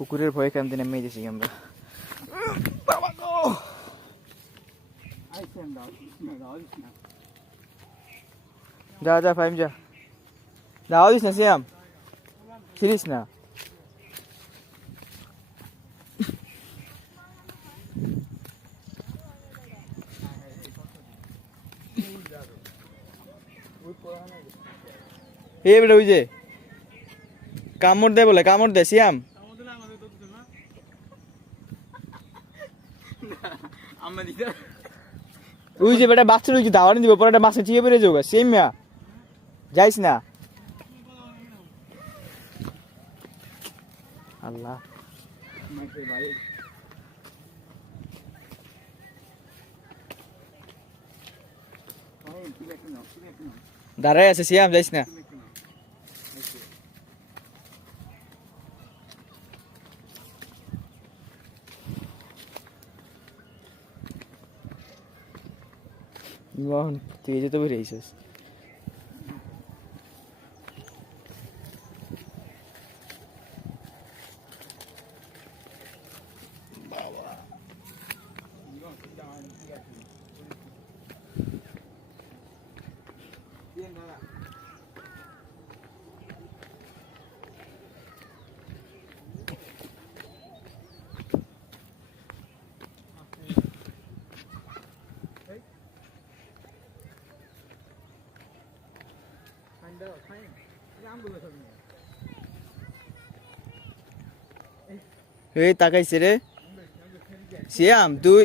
কুকুরের ভয়ে কান্দি নেমে গেছি আমরা। বাবা গো যা যা ফাইম যা দাও দিস না সিয়াম ছিড়িস না। এ বেটা ওই যে কামড় দে বলে, কামড় দে সিয়াম। ওই যে বেটা বাচ্চা রয়েছে দাওয়ানি দিব পরে একটা মাছে চিয়ে বেড়ে যাবে সেম মিয়া যাইস না। আল্লাহ দাঁড়াই আছে সিয়াম যাইস না। তুই যেতে বেরিয়েছিস এই তাকাইছে রে সিয়াম তুই।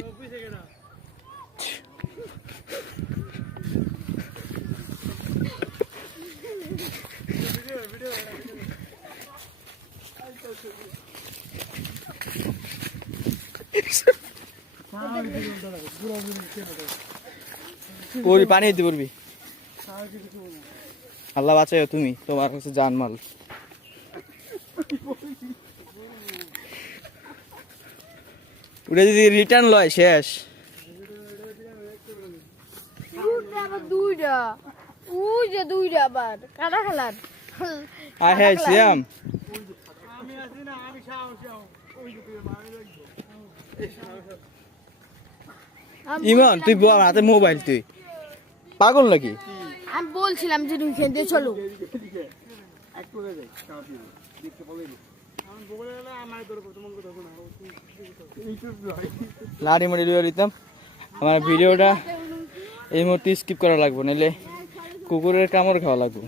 পড়বি পানি দিতে পড়বি। আল্লাহ বাঁচাও তুমি, তোমার কাছে জানমাল। ওটা যদি রিটার্ন লয় শেষ। হ্যাঁ সিয়াম ইমন তুই বল হাতে মোবাইল, তুই পাগল নাকি? আমি বলছিলাম যে তুমি খেলতে চলো। লাড়ি মাড়ি লুয়ে দিতাম। আমার ভিডিওটা এই মুহূর্তে স্কিপ করা লাগবে, নাহলে কুকুরের কামড় খাওয়া লাগবে।